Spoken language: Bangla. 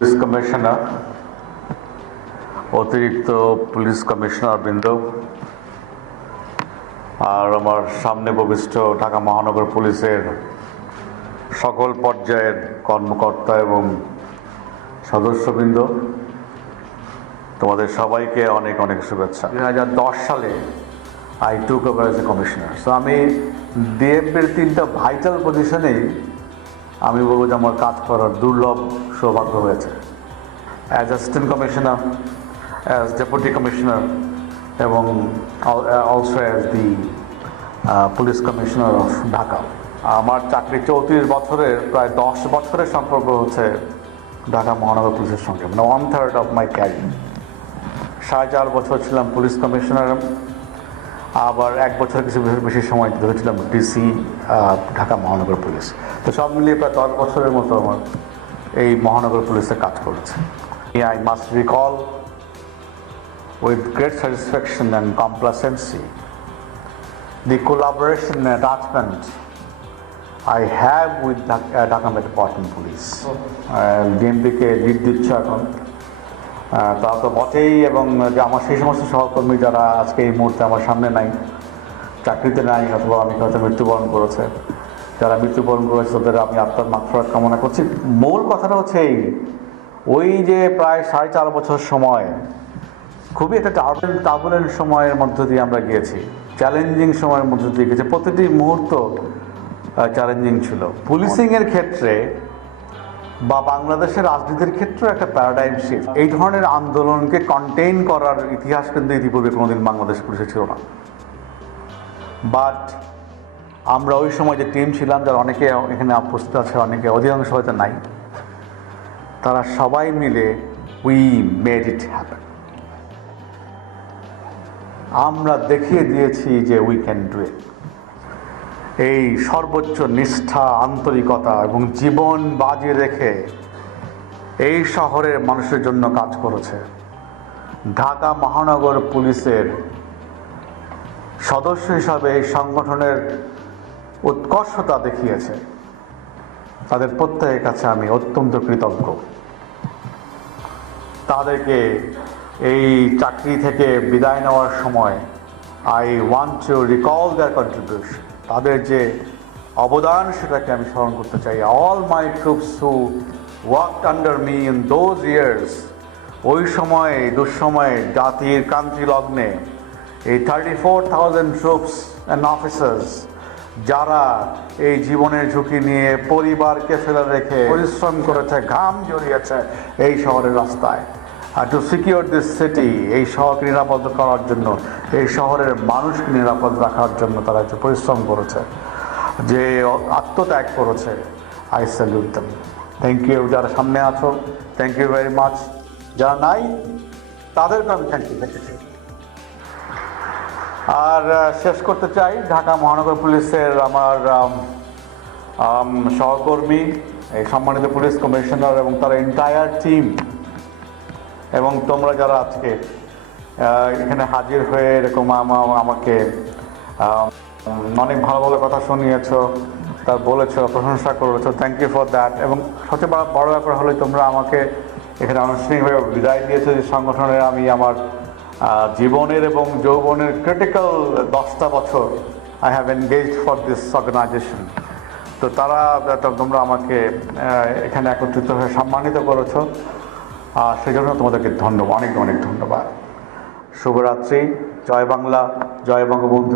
পুলিশ কমিশনার অতিরিক্ত পুলিশ কমিশনার বৃন্দ, আর আমার সামনে প্রবিষ্ট ঢাকা মহানগর পুলিশের সকল পর্যায়ের কর্মকর্তা এবং সদস্যবৃন্দ, তোমাদের সবাইকে অনেক অনেক শুভেচ্ছা। দুই হাজার দশ সালে I took over commissioner so আমি ডিএফের তিনটা ভাইটাল পজিশনেই আমি বলব যে আমার কাজ করার দুর্লভ সৌভাগ্য হয়েছে। As assistant commissioner as deputy commissioner এবং also as the police commissioner of Dhaka আমার চাকরি চৌত্রিশ বছরের, প্রায় দশ বছরের সম্পর্ক হচ্ছে ঢাকা মহানগর পুলিশের সঙ্গে। মানে one third of my career সাড়ে চার বছর ছিলাম পুলিশ কমিশনার আবার এক বছর কিছু বেশি সময় ধরেছিলাম ডিসি ঢাকা মহানগর পুলিশ। তো সব মিলিয়ে প্রায় দশ বছরের মতো আমার এই মহানগর পুলিশে কাজ করেছে। I must recall with great satisfaction and complacency the collaboration and attachment I have with Dak- uh, Dhaka Metropolitan Police. বিএনপিকে লিড দিচ্ছে এখন তা তো বটেই এবং যে আমার সেই সমস্ত সহকর্মী যারা আজকে এই মুহূর্তে আমার সামনে নাই, চাকরিতে নাই অথবা আমি হয়তো মৃত্যুবরণ করেছে, যারা মৃত্যুবরণ করেছে তাদের আমি আত্মার মাত্রা কামনা করছি। মূল কথাটা হচ্ছে এই, ওই যে প্রায় সাড়ে চার বছর সময়, খুবই একটা টার্বুলেন্ট টার্বুলেন্ট সময়ের মধ্য দিয়ে আমরা গিয়েছি চ্যালেঞ্জিং সময়ের মধ্য দিয়ে গেছি প্রতিটি মুহূর্ত চ্যালেঞ্জিং ছিল। পুলিশিংয়ের ক্ষেত্রে বা বাংলাদেশের রাজনীতির ক্ষেত্রে একটা প্যারাডাইম শিফট এই ধরনের আন্দোলনকে কন্টেইন করার ইতিহাস কিন্তু ইতিপূর্বে কোনোদিন বাংলাদেশ পুলিশে ছিল না। বাট আমরা ওই সময় যে টিম ছিলাম, যার অনেকে এখানে উপস্থিত আছে, অনেকে অধিকাংশ হয়তো নাই, তারা সবাই মিলে উই মেড ইট হ্যাপেন আমরা দেখিয়ে দিয়েছি যে উই ক্যান ডু ইট এই সর্বোচ্চ নিষ্ঠা, আন্তরিকতা এবং জীবন বাজি রেখে এই শহরের মানুষের জন্য কাজ করেছে। ঢাকা মহানগর পুলিশের সদস্য হিসাবে এই সংগঠনের উৎকর্ষতা দেখিয়েছে। তাদের প্রত্যেকের কাছে আমি অত্যন্ত কৃতজ্ঞ। তাদেরকে এই চাকরি থেকে বিদায় নেওয়ার সময় I want to recall their contribution তাদের যে অবদান, সেটাকে আমি স্মরণ করতে চাই। All my troops who work under me in those years ওই সময়ে, দুঃসময়ে জাতির ক্রান্তি লগ্নে, এই thirty four thousand troops and officers যারা এই জীবনের ঝুঁকি নিয়ে পরিবারকে ফেলে রেখে পরিশ্রম করেছে, ঘাম জড়িয়েছে, এই শহরের রাস্তায়। টু সিকিউর দিস সিটি এই শহরকে নিরাপদ করার জন্য এই শহরের মানুষকে নিরাপদ রাখার জন্য তারা যে পরিশ্রম করেছে যে আত্মত্যাগ করেছে। I salute them thank you যারা সামনে আছো থ্যাংক ইউ ভেরি মাচ যারা নাই তাদেরকে আমি থ্যাংক ইউ দেখেছি আর শেষ করতে চাই ঢাকা মহানগর পুলিশের আমার আম, আম, সহকর্মী এই সম্মানিত পুলিশ কমিশনার এবং তার এন্টায়ার টিম এবং তোমরা যারা আজকে এখানে হাজির হয়ে এরকম আমা- আমাকে আম, অনেক ভালো ভালো কথা শুনিয়েছ তার বলেছ প্রশংসা করেছ থ্যাংক ইউ ফর দ্যাট এবং সবচেয়ে বড় বড় ব্যাপার হলে তোমরা আমাকে এখানে আনুষ্ঠানিকভাবে বিদায় দিয়েছ যে সংগঠনের আমি আমার জীবনের এবং যৌবনের ক্রিটিক্যাল দশটা বছর I have engaged for this organization তো তারা তা- তোমরা আমাকে এখানে একত্রিত হয়ে সম্মানিত করেছ। আর সেজন্য তোমাদেরকে ধন্যবাদ অনেক অনেক ধন্যবাদ। শুভরাত্রি জয় বাংলা জয় বঙ্গবন্ধু।